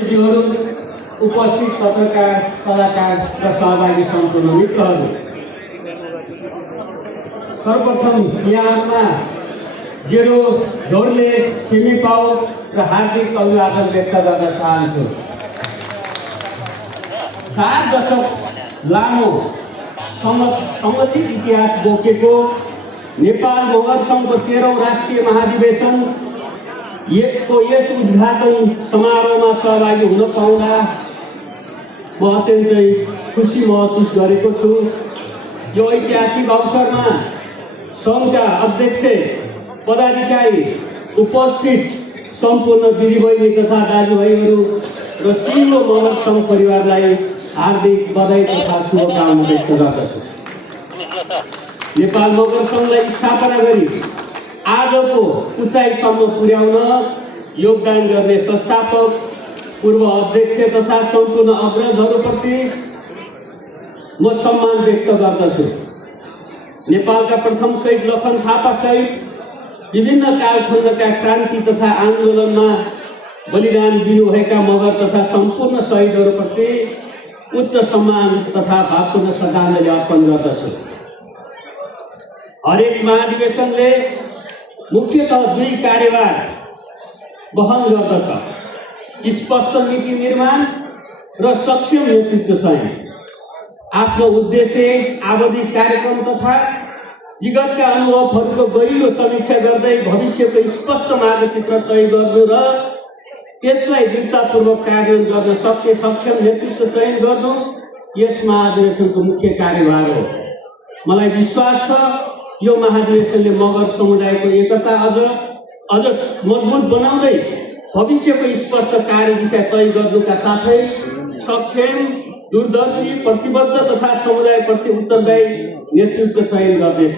उपस्थित पत्रकार कलाकार र सहभागी सम्पूर्ण मित्रहरू, सर्वप्रथम यहाँमा जेरो जोडले सिमिपाउ र हार्दिक अभिवादन व्यक्त गर्न चाहन्छु। 7 दशक लामो सङ्गठित इतिहास बोकेको नेपाल मगर सङ्घको 13औं राष्ट्रिय महाधिवेशन यस उद्घाटन समारोहमा सहभागी हुन पाउँदा म अत्यन्तै खुसी महसुस गरेको छु। यो ऐतिहासिक अवसरमा सङ्घका अध्यक्ष, पदाधिकारी, उपस्थित सम्पूर्ण दिदीबहिनी तथा दाजुभाइहरू र सिङ्गो मगर सङ्घ परिवारलाई हार्दिक बधाई तथा शुभकामना व्यक्त गर्दछु। नेपाल मगर सङ्घलाई स्थापना गरी आजको उचाइसम्म पुर्याउन योगदान गर्ने संस्थापक, पूर्व अध्यक्ष तथा सम्पूर्ण अग्रजहरूप्रति म सम्मान व्यक्त गर्दछु। नेपालका प्रथम शहीद लखन थापा सहित विभिन्न कालखण्डका क्रान्ति तथा आन्दोलनमा बलिदान दिनुभएका मगर तथा सम्पूर्ण शहीदहरूप्रति उच्च सम्मान तथा भावपूर्ण श्रद्धाञ्जली अर्पण गर्दछु। हरेक महाधिवेशनले मुख्यतः 2 कार्यभार वहन गर्दछ: स्पष्ट नीति निर्माण र सक्षम नेतृत्व चयन। आफ्नो उद्देश्य, आवधिक कार्यक्रम तथा विगतका अनुभवहरूको गहिरो समीक्षा गर्दै भविष्यको स्पष्ट मार्गचित्र तय गर्नु र त्यसलाई दृढतापूर्वक कार्यान्वयन गर्न सक्ने सक्षम नेतृत्व चयन गर्नु यस महाधिवेशनको मुख्य कार्यभार हो। मलाई विश्वास छ यो महाधिवेशनले मगर समुदायको एकता अझ मजबुत बनाउँदै भविष्यको स्पष्ट कार्यदिशा तय गर्नुका साथै सक्षम, दूरदर्शी, प्रतिबद्ध तथा समुदायप्रति उत्तरदायी नेतृत्व चयन गर्नेछ।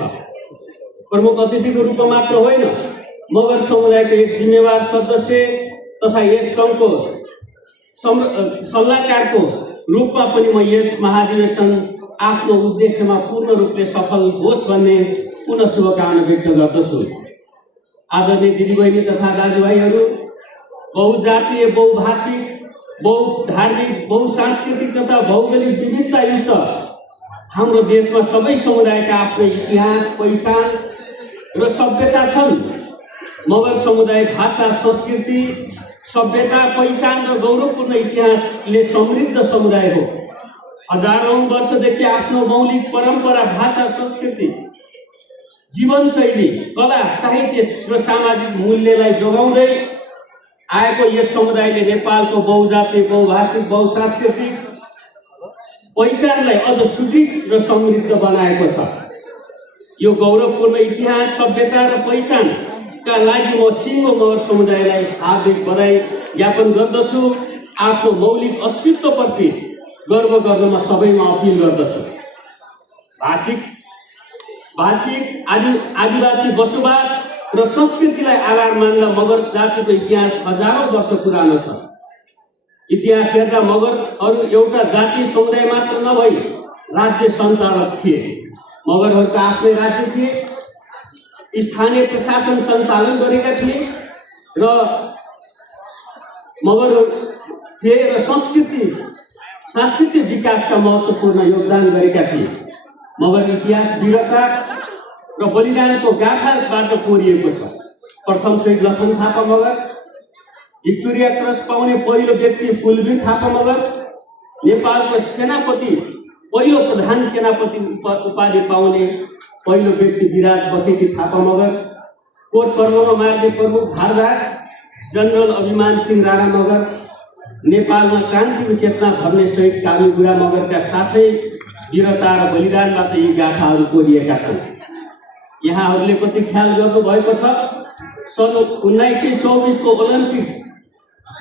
प्रमुख अतिथिको रूपमा मात्र होइन, मगर समुदायको एक जिम्मेवार सदस्य तथा यस सङ्घको सल्लाहकारको रूपमा पनि म यस महाधिवेशन आफ्नो उद्देश्यमा पूर्ण रूपले सफल होस् भन्ने पुनः शुभकामना व्यक्त गर्दछु। आदरणीय दिदीबहिनी तथा दाजुभाइहरू, बहुजातीय, बहुभाषिक, बहुधार्मिक, बहुसांस्कृतिक तथा भौगोलिक विविधतायुक्त हाम्रो देशमा सबै समुदायका आफ्नो इतिहास, पहिचान र सभ्यता छन्। मगर समुदाय भाषा, संस्कृति, सभ्यता, पहिचान र गौरवपूर्ण इतिहासले समृद्ध समुदाय हो। हजारौं वर्षदेखि आफ्नो मौलिक परम्परा, भाषा, संस्कृति, जीवनशैली, कला, साहित्य र सामाजिक मूल्यलाई जोगाउँदै आएको यस समुदायले नेपालको बहुजातीय, बहुभाषिक, बहुसांस्कृतिक पहिचानलाई अझ सुदृढ र समृद्ध बनाएको छ। यो गौरवपूर्ण इतिहास, सभ्यता र पहिचानका लागि म सिङ्गो मगर समुदायलाई हार्दिक बधाई ज्ञापन गर्दछु। आफ्नो मौलिक अस्तित्वप्रति गर्व गर्नमा सबैमा अपिल गर्दछु। आदिवासी बसोबास र संस्कृतिलाई आधार मान्दा मगर जातिको इतिहास हजारौं वर्ष पुरानो छ। इतिहास हेर्दा मगरहरू एउटा जातीय समुदाय मात्र नभई राज्य सञ्चालक थिए। मगरहरूको आफ्नै राज्य थिए, स्थानीय प्रशासन सञ्चालन गरेका थिए र मगरहरू थिए र सांस्कृतिक विकासका महत्त्वपूर्ण योगदान गरेका थिए। मगर इतिहास वीरता र बलिदानको गाथाबाट कोरिएको छ। प्रथम शहीद लखन थापा मगर, भिक्टोरिया क्रस पाउने पहिलो व्यक्ति कुलवीर थापा मगर, नेपालको सेनापति, पहिलो प्रधान सेनापति उपाधि पाउने पहिलो व्यक्ति विराज बखेती थापा मगर, कोट पर्वमा मार्ने प्रमुख धारदार जनरल अभिमान सिंह राणा मगर, नेपालमा क्रान्तिको चेतना भर्ने शहीद कामी बुढा मगरका साथै वीरता र बलिदानबाट यी गाथाहरू कोरिएका छन्। यहाँहरूले कति ख्याल गर्नुभएको छ, सन् 1924 को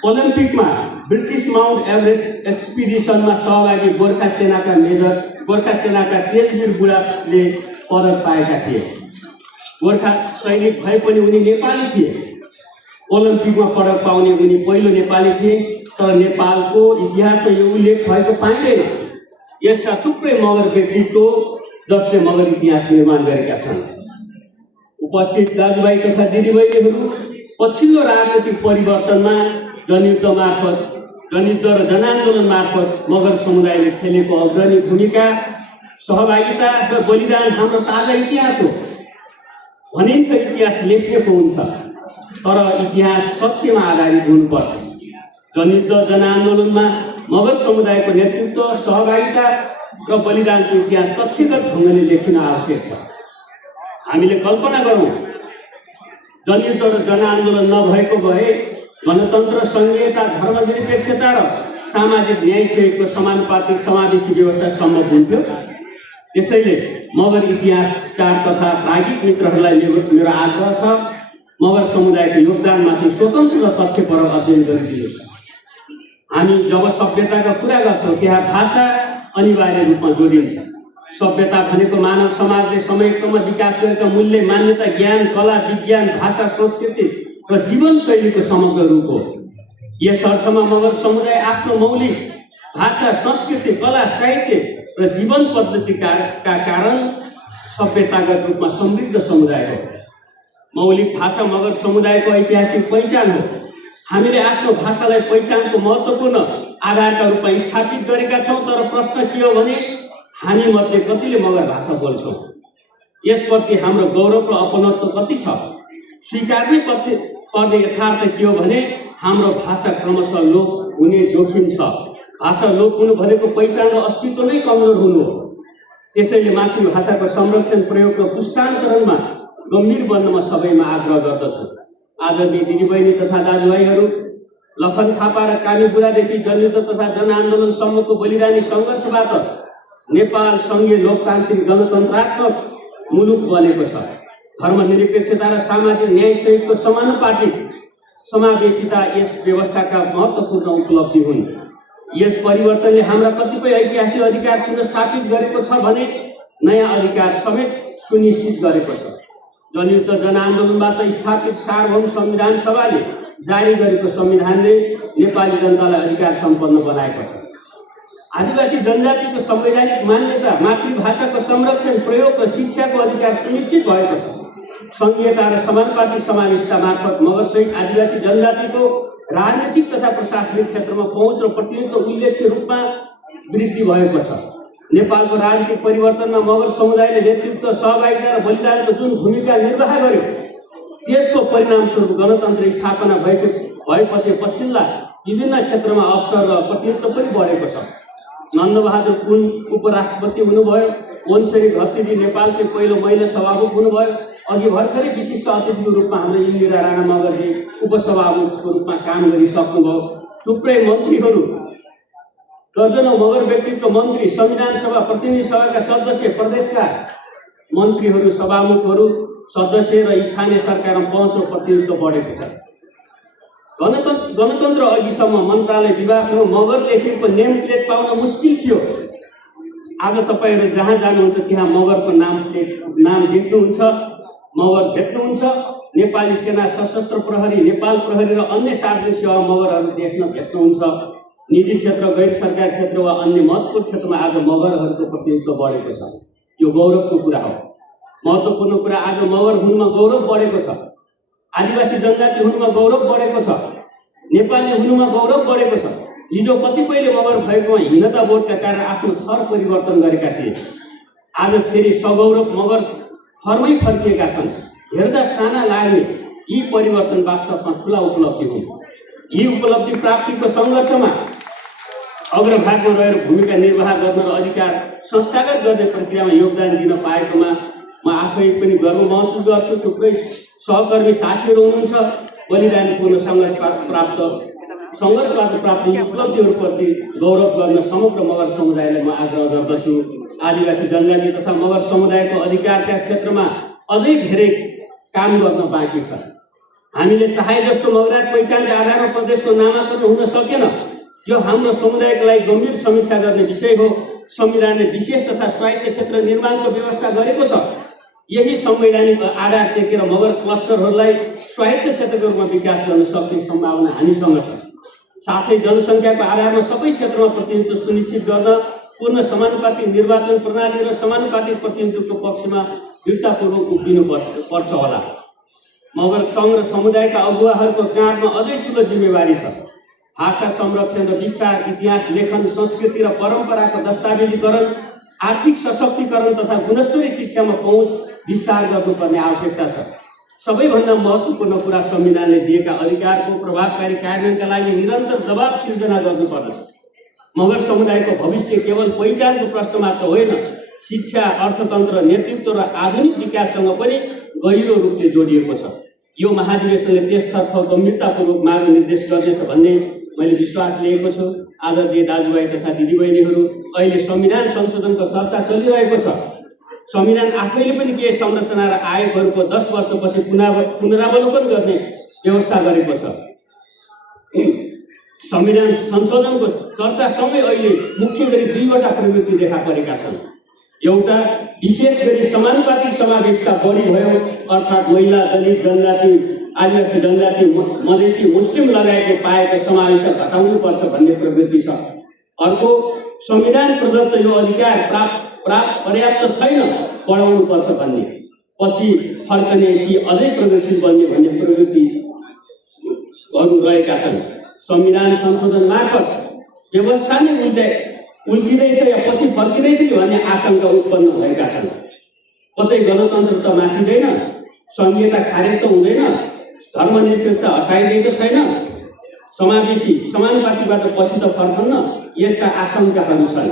ओलम्पिकमा ब्रिटिस माउन्ट एभरेस्ट एक्सपिडिसनमा सहभागी गोर्खा सेनाका तेजवीर बुढाले पदक पाएका थिए। गोर्खा सैनिक भए पनि उनी नेपाली थिए। ओलम्पिकमा पदक पाउने उनी पहिलो नेपाली थिए। तर नेपालको इतिहासमा यो उल्लेख भएको पाइँदैन। यस्ता थुप्रै मगर व्यक्तित्व जसले मगर इतिहास निर्माण गरेका छन्। उपस्थित दाजुभाइ तथा दिदीबहिनीहरू, पछिल्लो राजनीतिक परिवर्तनमा जनयुद्ध मार्फत जनयुद्ध र जनआन्दोलन मार्फत मगर समुदायले खेलेको अग्रणी भूमिका, सहभागिता र बलिदान हाम्रो ताजा इतिहास हो। भनिन्छ इतिहास लेखिएको हुन्छ, तर इतिहास सत्यमा आधारित हुनुपर्छ। जनयुद्ध जनआन्दोलनमा मगर समुदायको नेतृत्व, सहभागिता र बलिदानको इतिहास तथ्यगत ढङ्गले लेखिन आवश्यक छ। हामीले कल्पना गरौँ, जनयुद्ध र जनआन्दोलन नभएको भए गणतन्त्र, सङ्घीयता, धर्मनिरपेक्षता र सामाजिक न्याय सहितको समानुपातिक समावेशी व्यवस्था सम्भव हुन्थ्यो। त्यसैले मगर इतिहासकार तथा प्राज्ञिक मित्रहरूलाई मेरो आग्रह छ, मगर समुदायको योगदानमाथि स्वतन्त्र र तथ्यपरक अध्ययन गरिदिनुहोस्। हामी जब सभ्यताका कुरा गर्छौँ त्यहाँ भाषा अनिवार्य रूपमा जोडिन्छ। सभ्यता भनेको मानव समाजले समयक्रममा विकास गरेका मूल्य, मान्यता, ज्ञान, कला, विज्ञान, भाषा, संस्कृति र जीवनशैलीको समग्र रूप हो। यस अर्थमा मगर समुदाय आफ्नो मौलिक भाषा, संस्कृति, कला, साहित्य र जीवन पद्धतिका कारण सभ्यतागत रूपमा समृद्ध समुदाय हो। मौलिक भाषा मगर समुदायको ऐतिहासिक पहिचान हो। हामीले आफ्नो भाषालाई पहिचानको महत्त्वपूर्ण आधारका रूपमा स्थापित गरेका छौँ, तर प्रश्न के हो भने हामी मध्ये कतिले मगर भाषा बोल्छौँ? यसप्रति हाम्रो गौरव र अपनत्व कति छ? स्वीकार्नै पर्ने यथार्थ के हो भने हाम्रो भाषा क्रमशः लोप हुने जोखिम छ। भाषा लोप हुनु भनेको पहिचान र अस्तित्व नै कमजोर हुनु हो। त्यसैले मातृभाषाको संरक्षण, प्रयोग र पुष्टान्तरणमा गम्भीर बन्नमा सबैमा आग्रह गर्दछु। आदरणीय दिदीबहिनी तथा दाजुभाइहरू, लखन थापा र कामी बुढादेखि जनयुद्ध तथा जनआन्दोलनसम्मको बलिदानी सङ्घर्षबाट नेपाल सङ्घीय लोकतान्त्रिक गणतन्त्रात्मक मुलुक बनेको छ। धर्मनिरपेक्षता र सामाजिक न्याय सहितको समानुपातिक समावेशिता यस व्यवस्थाका महत्त्वपूर्ण उपलब्धि हुन्। यस परिवर्तनले हाम्रा कतिपय ऐतिहासिक अधिकार पुनर्स्थापित गरेको छ भने नयाँ अधिकार समेत सुनिश्चित गरेको छ। जनयुद्ध जनआन्दोलनबाट स्थापित सार्वभौम संविधान सभाले जारी गरेको संविधानले नेपाली जनतालाई अधिकार सम्पन्न बनाएको छ। आदिवासी जनजातिको संवैधानिक मान्यता, मातृभाषाको संरक्षण, प्रयोग र शिक्षाको अधिकार सुनिश्चित भएको छ। सङ्घीयता र समानुपातिक समावेशिता मार्फत मगर सहित आदिवासी जनजातिको राजनीतिक तथा प्रशासनिक क्षेत्रमा पहुँच र प्रतिनिधित्व उल्लेख्य रूपमा वृद्धि भएको छ। नेपालको राजनीतिक परिवर्तनमा मगर समुदायले नेतृत्व, सहभागिता र बलिदानको जुन भूमिका निर्वाह गर्यो, त्यसको परिणामस्वरूप गणतन्त्र स्थापना भएपछि पछिल्ला विभिन्न क्षेत्रमा अवसर र प्रतिनिधित्व पनि बढेको छ। नन्दबहादुर पुन उपराष्ट्रपति हुनुभयो, वनश्री घरतीजी नेपालकै पहिलो महिला सभामुख हुनुभयो, अघि भर्खरै विशिष्ट अतिथिको रूपमा हाम्रो इन्दिरा राणा मगरजी उपसभामुखको रूपमा काम गरिसक्नुभयो। थुप्रै मन्त्रीहरू, दर्जनौं मगर व्यक्तित्व मन्त्री, संविधान सभा, प्रतिनिधि सभाका सदस्य, प्रदेशका मन्त्रीहरू, सभामुखहरू, सदस्य र स्थानीय सरकारमा पहुँच र प्रतिनिधित्व बढेको छ। गणतन्त्र अघिसम्म मन्त्रालय विभागमा मगर लेखेको नेम प्लेट पाउन मुस्किल थियो। आज तपाईँहरू जहाँ जानुहुन्छ त्यहाँ मगरको नाम देख्नुहुन्छ, मगर भेट्नुहुन्छ। नेपाली सेना, सशस्त्र प्रहरी, नेपाल प्रहरी र अन्य सार्वजनिक सेवा मगरहरू भेट्नुहुन्छ। निजी क्षेत्र, गैर सरकारी क्षेत्र वा अन्य महत्त्वपूर्ण क्षेत्रमा आज मगरहरूको प्रतिनिधित्व बढेको छ। यो गौरवको कुरा हो। महत्त्वपूर्ण कुरा, आज मगर हुनुमा गौरव बढेको छ। आदिवासी जनजाति हुनुमा गौरव बढेको छ। नेपाली हुनुमा गौरव बढेको छ। हिजो कतिपयले मगर भएकोमा हीनता बोधका कारण आफ्नो थर परिवर्तन गरेका थिए। आज फेरि सगौरव मगर थरमै फर्किएका छन्। हेर्दा साना लाग्ने यी परिवर्तन वास्तवमा ठुला उपलब्धि हुन्। यी उपलब्धि प्राप्तिको सङ्घर्षमा अग्रभागमा रहेर भूमिका निर्वाह गर्न र अधिकार संस्थागत गर्ने प्रक्रियामा योगदान दिन पाएकोमा म आफै पनि गर्व महसुस गर्छु। थुप्रै सहकर्मी साथीहरू हुनुहुन्छ। बलिदानपूर्ण सङ्घर्षबाट प्राप्त उपलब्धिहरूप्रति गौरव गर्न समग्र मगर समुदायलाई म आग्रह गर्दछु। आदिवासी जनजाति तथा मगर समुदायको अधिकारका क्षेत्रमा अझै धेरै काम गर्न बाँकी छ। हामीले चाहे जस्तो मगराट पहिचानका आधारमा प्रदेशको नामाकरण हुन सकेन। यो हाम्रो समुदायको लागि गम्भीर समीक्षा गर्ने विषय हो। संविधानले विशेष तथा स्वायत्त क्षेत्र निर्माणको व्यवस्था गरेको छ। यही संवैधानिक आधार टेकेर मगर क्लस्टरहरूलाई स्वायत्त क्षेत्रको रूपमा विकास गर्न सक्ने सम्भावना हामीसँग छ। साथै जनसङ्ख्याको आधारमा सबै क्षेत्रमा प्रतिनिधित्व सुनिश्चित गर्न पूर्ण समानुपातिक निर्वाचन प्रणाली र समानुपातिक प्रतिनिधित्वको पक्षमा दृढतापूर्वक उभिनु पर्छ होला। मगर सङ्घ र समुदायका अगुवाहरूको काँधमा अझै ठुलो जिम्मेवारी छ। भाषा संरक्षण र विस्तार, इतिहास लेखन, संस्कृति र परम्पराको दस्तावेजीकरण, आर्थिक सशक्तिकरण तथा गुणस्तरीय शिक्षामा पहुँच विस्तार गर्नुपर्ने आवश्यकता छ। सबैभन्दा महत्त्वपूर्ण कुरा संविधानले दिएका अधिकारको प्रभावकारी कार्यान्वयनका लागि निरन्तर दबाव सिर्जना गर्नुपर्दछ। मगर समुदायको भविष्य केवल पहिचानको प्रश्न मात्र होइन, शिक्षा, अर्थतन्त्र, नेतृत्व र आधुनिक विकाससँग पनि गहिरो रूपले जोडिएको छ। यो महाधिवेशनले त्यसतर्फ गम्भीरतापूर्वक मार्ग निर्देश गर्नेछ भन्ने मैले विश्वास लिएको छु। आदरणीय दाजुभाइ तथा दिदीबहिनीहरू, अहिले संविधान संशोधनको चर्चा चलिरहेको छ। संविधान आफैले पनि केही संरचना र आयोगहरूको 10 वर्षपछि पुनरावलोकन गर्ने व्यवस्था गरेको छ। संविधान संशोधनको चर्चासँगै अहिले मुख्य गरी 2वटा प्रवृत्ति देखा परेका छन्। एउटा, विशेष गरी समानुपातिक समावेशता बढी भयो, अर्थात् महिला, दलित, जनजाति, आदिवासी जनजाति, मधेसी, मुस्लिम लगायतले पाएको समावेशता घटाउनुपर्छ भन्ने प्रवृत्ति छ। अर्को, संविधान प्रदत्त यो अधिकार पर्याप्त छैन, बढाउनुपर्छ भन्ने, पछि फर्कने कि अझै प्रगतिशील बन्ने भन्ने प्रवृत्तिहरू रहेका छन्। संविधान संशोधन मार्फत व्यवस्था नै उल्टिँदैछ या पछि फर्किँदैछ कि भन्ने आशंका उत्पन्न भएका छन्। कतै गणतन्त्र त मासिँदैन, संघीयता खारेज त हुँदैन, धर्मनिरपेक्षता हटाइदिएको छैन, समावेशी समानुपातिकबाट पछि त फर्कन्न, यस्ता आशंकाहरू छन्।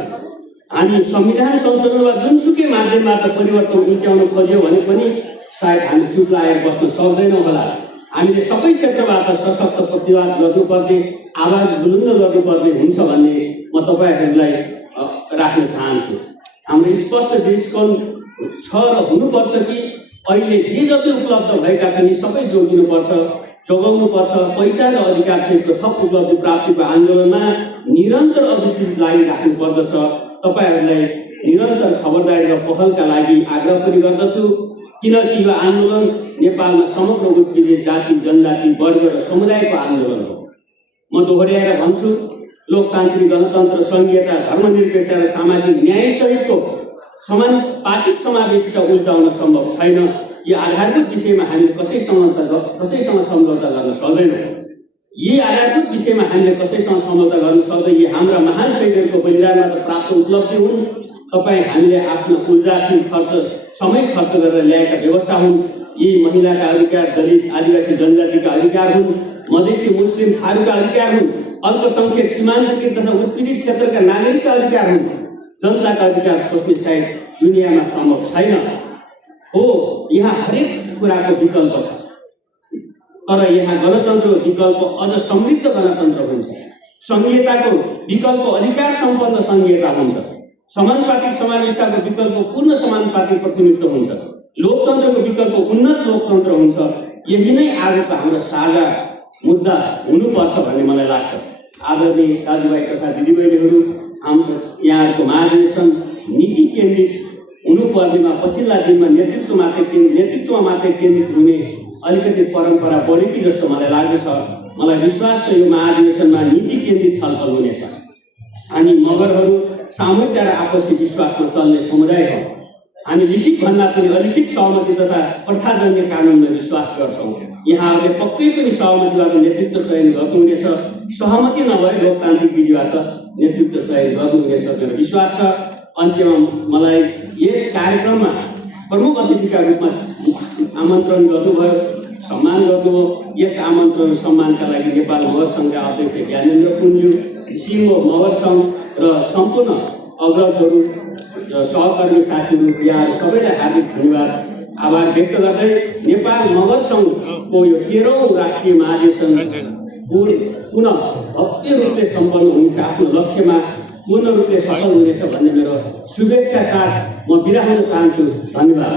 हामी संविधान संशोधनमा जुनसुकै माध्यमबाट परिवर्तन उल्ट्याउन खोज्यौँ भने पनि सायद हामी चुप लागेर बस्न सक्दैनौँ होला। हामीले सबै क्षेत्रबाट सशक्त प्रतिवाद गर्नुपर्ने, आवाज बुलन्द गर्नुपर्ने हुन्छ भन्ने म तपाईँहरूलाई राख्न चाहन्छु। हाम्रो स्पष्ट दृष्टिकोण छ र हुनुपर्छ कि अहिले जे जति उपलब्ध भएका छन् यी सबै जोगाउनुपर्छ। पहिचान र अधिकार सहितको थप उपलब्धि प्राप्तिको आन्दोलनमा निरन्तर अभिचित लागिराख्नु पर्दछ। तपाईँहरूलाई निरन्तर खबरदारी र पहलका लागि आग्रह पनि गर्दछु, किनकि यो आन्दोलन नेपालमा समग्र उत्पीडित जाति, जनजाति, वर्ग र समुदायको आन्दोलन हो। म दोहोऱ्याएर भन्छु, लोकतान्त्रिक गणतन्त्र, संघीयता, धर्मनिरपेक्षता र सामाजिक न्याय सहितको समानुपातिक समावेशिता उल्टाउन सम्भव छैन। यी आधारभूत विषयमा हामी कसैसँग सम्झौता गर्न सक्दैनौँ। यी आधारभूत विषयमा हामीले कसैसँग सम्झौता गर्न सक्दै यी हाम्रा महान शहीदहरूको बलिदानबाट प्राप्त उपलब्धि हुन्। तपाईँ हामीले आफ्नो ऊर्जाशील समय खर्च गरेर ल्याएका व्यवस्था हुन्। यी महिलाका अधिकार, दलित, आदिवासी जनजातिका अधिकार हुन्, मधेसी, मुस्लिम, थारूका अधिकार हुन्, अल्पसङ्ख्यक, सीमान्तकृत तथा उत्पीडित क्षेत्रका नागरिकका अधिकार हुन्। जनताका अधिकार खोज्ने सायद दुनियाँमा सम्भव छैन। हो, यहाँ हरेक कुराको विकल्प छ, तर यहाँ गणतन्त्रको विकल्प अझ समृद्ध गणतन्त्र हुन्छ। संघीयताको विकल्प अधिकार सम्पन्न संघीयता हुन्छ। समानुपातिक समावेशताको विकल्प पूर्ण समानुपातिक प्रतिनिधित्व हुन्छ। लोकतन्त्रको विकल्प उन्नत लोकतन्त्र हुन्छ। यही नै आजको हाम्रो साझा मुद्दा हुनुपर्छ भन्ने मलाई लाग्छ। आदरणीय दाजुभाइ तथा दिदीबहिनीहरू, हाम्रो यहाँहरूको महाधिवेशन नीति केन्द्रित हुनुपर्नेमा पछिल्ला दिनमा नेतृत्वमा मात्रै केन्द्रित हुने अलिकति परम्परा बढेकी जस्तो मलाई लाग्दछ। मलाई विश्वास छ यो महाधिवेशनमा नीति केन्द्रित छलफल हुनेछ। हामी मगरहरू सामूहिकता र आपसी विश्वासमा चल्ने समुदाय हौँ। हामी लिखित भन्दा पनि अलिखित सहमति तथा प्रथाजन्य कानुनमा विश्वास गर्छौँ। यहाँहरूले पक्कै पनि सहमतिबाट नेतृत्व चयन गर्नुहुनेछ। सहमति नभए लोकतान्त्रिक विधिबाट नेतृत्व चयन गर्नुहुनेछ मेरो विश्वास छ। अन्त्यमा मलाई यस कार्यक्रममा प्रमुख अतिथिका रूपमा आमन्त्रण गर्नुभयो, सम्मान गर्नुभयो। यस आमन्त्रण सम्मानका लागि नेपाल मगर सङ्घका अध्यक्ष ज्ञानेन्द्र पुन्ज्यू, सिङ्गो मगर सङ्घ र सम्पूर्ण अग्रजहरू, सहकर्मी साथीहरू, यहाँ सबैलाई हार्दिक धन्यवाद, आभार व्यक्त गर्दै नेपाल मगर सङ्घको यो 13औं राष्ट्रिय महाधिवेशन पुनः भव्य रूपले सम्पन्न हुनेछ, आफ्नो लक्ष्यमा पूर्ण रूपले सफल हुनेछ भन्ने मेरो शुभेच्छा साथ म बिदा हुन चाहन्छु। धन्यवाद।